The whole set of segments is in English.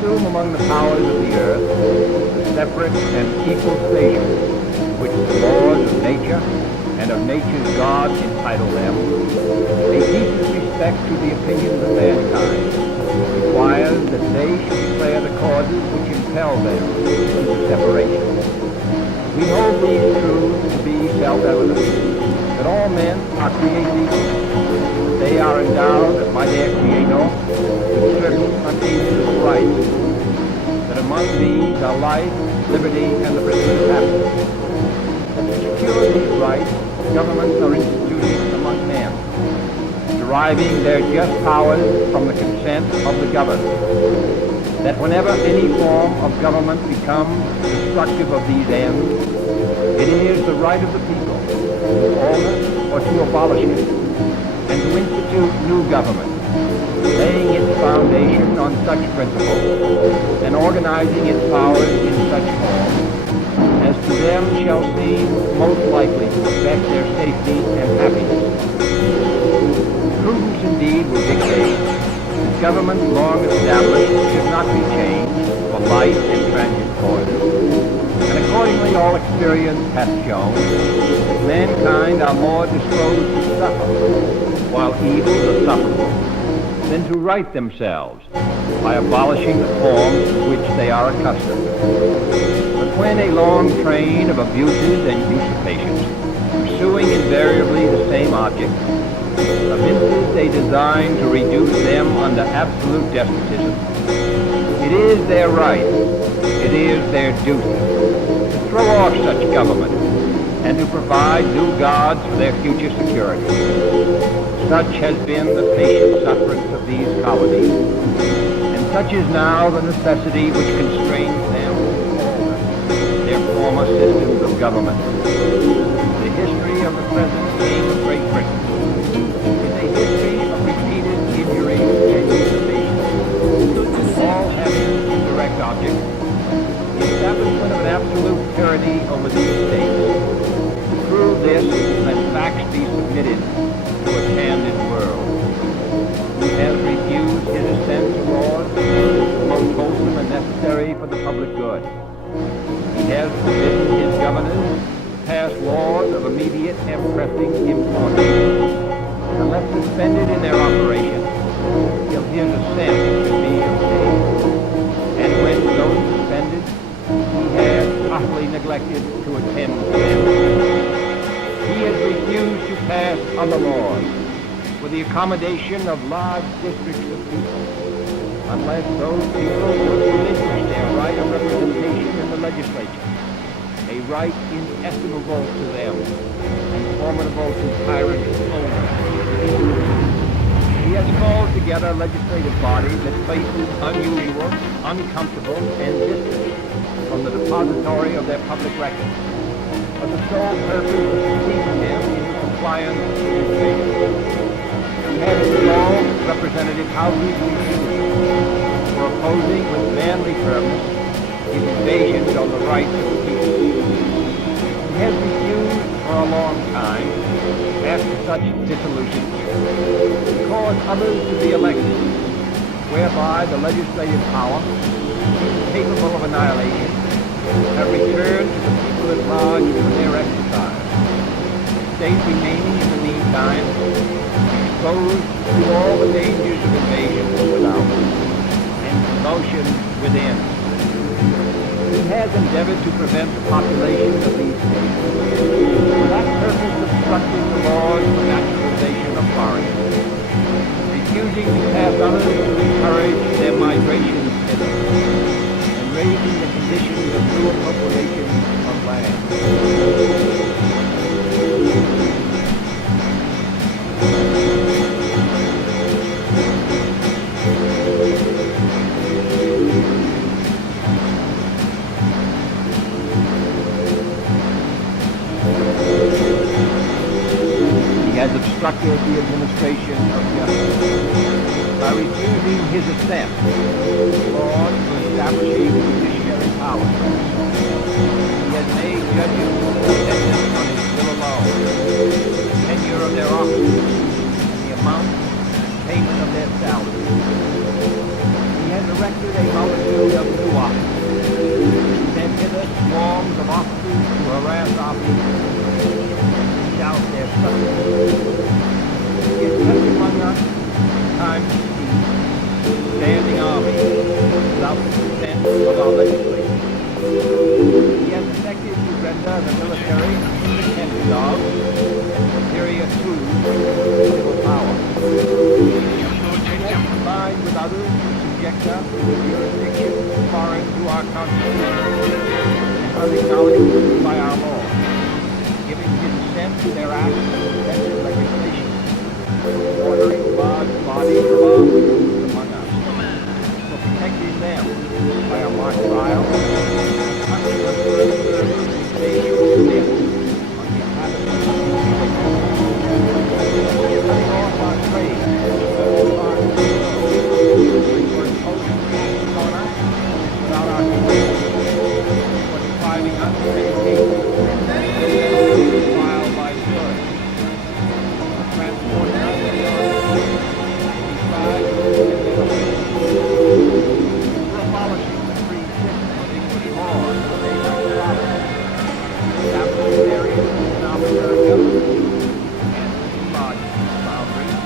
assume among the powers of the earth the separate and equal station which the laws of nature and of nature's God entitle them, a decent respect to the opinions of mankind requires that they should declare the causes which impel them to the separation. We hold these truths to be self-evident, that all men are created equal, that they are endowed by their Creator with certain unalienable rights, that among these are life, liberty, and the pursuit of happiness. That to secure these rights, governments are instituted among men, deriving their just powers from the consent of the governed. That whenever any form of government becomes destructive of these ends, it is the right of the people to alter or to abolish it, and to institute new government, laying its foundation on such principles, and organizing its powers in such form as to them shall seem most likely to affect their safety and happiness. Prudence indeed will dictate that government long established should not be changed for light and transient causes, and accordingly all experience hath shown that mankind are more disposed to suffer, while evils are sufferable, than to right themselves by abolishing the forms to which they are accustomed. But when a long train of abuses and usurpations, pursuing invariably the same object, evinces a design to reduce them under absolute despotism, it is their right, it is their duty, to throw off such government and to provide new gods for their future security. Such has been the patient sufferance of these colonies, and such is now the necessity which constrains them to alter their former systems of government. The history of the present King of Great Britain is a history of repeated injury and usurpation, all having in direct object the establishment of an absolute tyranny over these states. To prove this, let facts be submitted to a candid world. He has refused his assent to laws most wholesome and necessary for the public good. He has forbidden his governors to pass laws of immediate and pressing importance, unless suspended in their operation till his assent should be obtained. And when those suspended, he has utterly neglected to attend to them. He has refused to pass other laws for the accommodation of large districts of people, unless those people would relinquish their right of representation in the legislature, a right inestimable to them and formidable to tyrants only. He has called together legislative bodies at places unusual, uncomfortable, and distant from the depository of their public records, for the sole purpose of seeking them into compliance with his faith. He has dissolved representative houses for opposing with manly firmness his invasions on the rights of the people. He has refused for a long time, after such dissolution, to cause others to be elected, whereby the legislative power, capable of annihilation, have returned to the people at large for their exercise. The state remaining in the meantime exposed to all the dangers of invasion without and commotion within. He has endeavored to prevent the population of these states, for that purpose obstructing the laws for naturalization of foreigners, refusing to pass others to encourage their migration hither, and raising the conditions of new appropriation of land. Has obstructed the administration of justice by refusing his assent to laws for establishing judiciary powers. He has made judges dependent on his will alone, the tenure of their office, and the amount and payment of their salaries. He has erected a multitude consent of our legislature. He has effected to render the military independent of and superior to civil power. He has combined with others to subject us to a jurisdiction foreign to our Constitution and unacknowledged by our law, giving his assent to their acts and defensive legislation, ordering large bodies of armed troops among us, for protecting them by a mock trial, punishment for observing the invasion of death on the inhabitants of the cutting off our trade, all our for imposing taxes on us without our consent, for depriving us of education, filed by blood, for transporting us for abolishing the free system of English law in the state of Providence, establishing various and arbitrary governments, and enlarging its boundaries,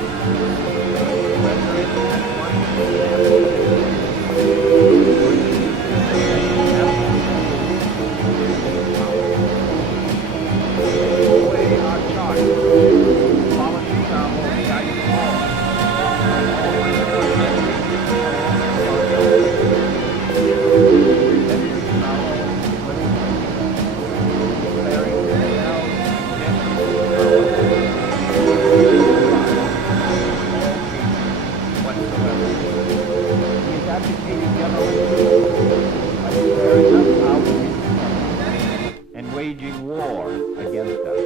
whether it at once away our charter, abolishing our more valuable laws, and waging war against us.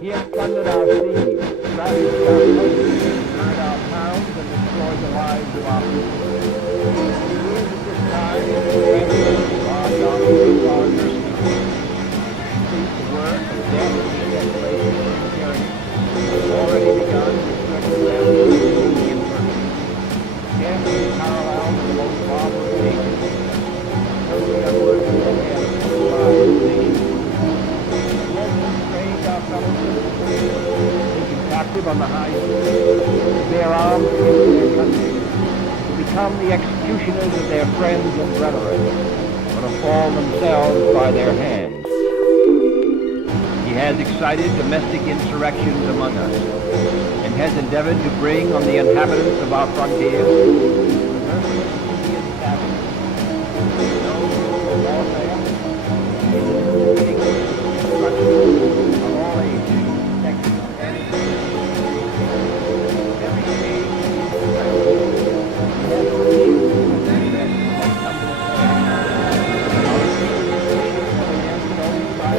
He has plundered our seas, ravaged our country, burned our towns, and destroyed the lives of our people. He is at this time the transfer of our armies and our nursing homes. Complete the work of death and desolation and tyranny has already begun to threaten them with the infirmity. Carefully parallel to the most barbarous nations, totally unworthy of the head of civilized nations. Yet constrained our fellow citizens, taken captive on the high seas, to bear arms against their country, to become the executioners of their friends and brethren, or to fall themselves by their hands. He has excited domestic insurrections among us, and has endeavored to bring on the inhabitants of our frontiers the merciless Indian savages, those for warfare, and destruction of all ages, protecting and every stage of his practice, he has issued and rest upon humble affairs. Our civilization have been only by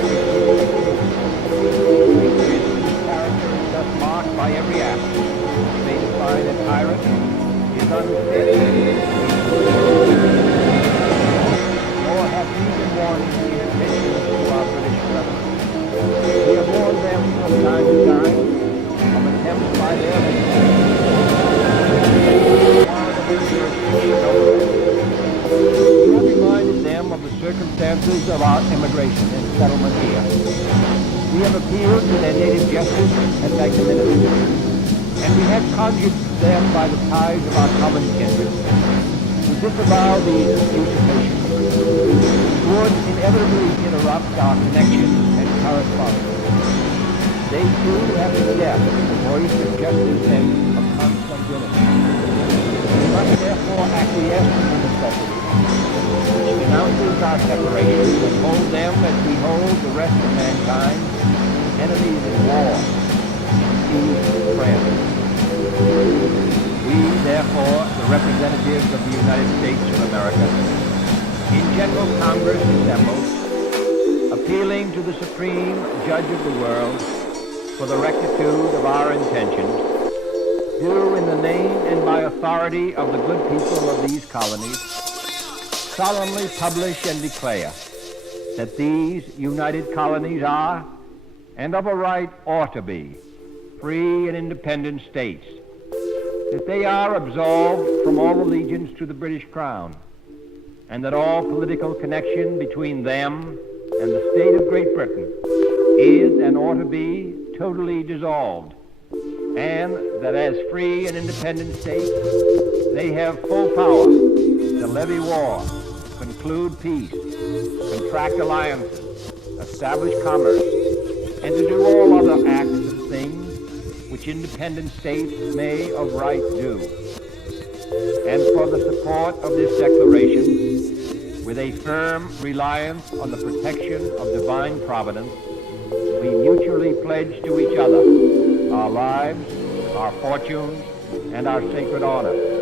character is thus marked by every act. They define a tyrant is unfit. Nor have we been warning the intentions to our British brethren. We have warned them from time to time of attempts by their legislators we have reminded them of the circumstances of our immigration and settlement here. We have appealed to their native justice and magnanimity, and we have conjured them by the ties of our common kindred to disavow these usurpations, which would inevitably interrupt our connections and correspondence. They too have been deaf to the voice of justice and of consanguinity. We must therefore acquiesce in the necessity which denounces our separation and hold them as we hold the rest of mankind, enemies in war, and peace friends. We, therefore, the representatives of the United States of America, in General Congress assembled, appealing to the Supreme Judge of the world for the rectitude of our intentions, do in the name and by authority of the good people of these colonies solemnly publish and declare that these united colonies are, and of a right ought to be, free and independent states, that they are absolved from all allegiance to the British Crown, and that all political connection between them and the state of Great Britain is and ought to be totally dissolved, and that as free and independent states, they have full power to levy war, conclude peace, contract alliances, establish commerce, and to do all other acts and things which independent states may of right do. And for the support of this declaration, with a firm reliance on the protection of divine providence, we mutually pledge to each other our lives, our fortunes, and our sacred honor.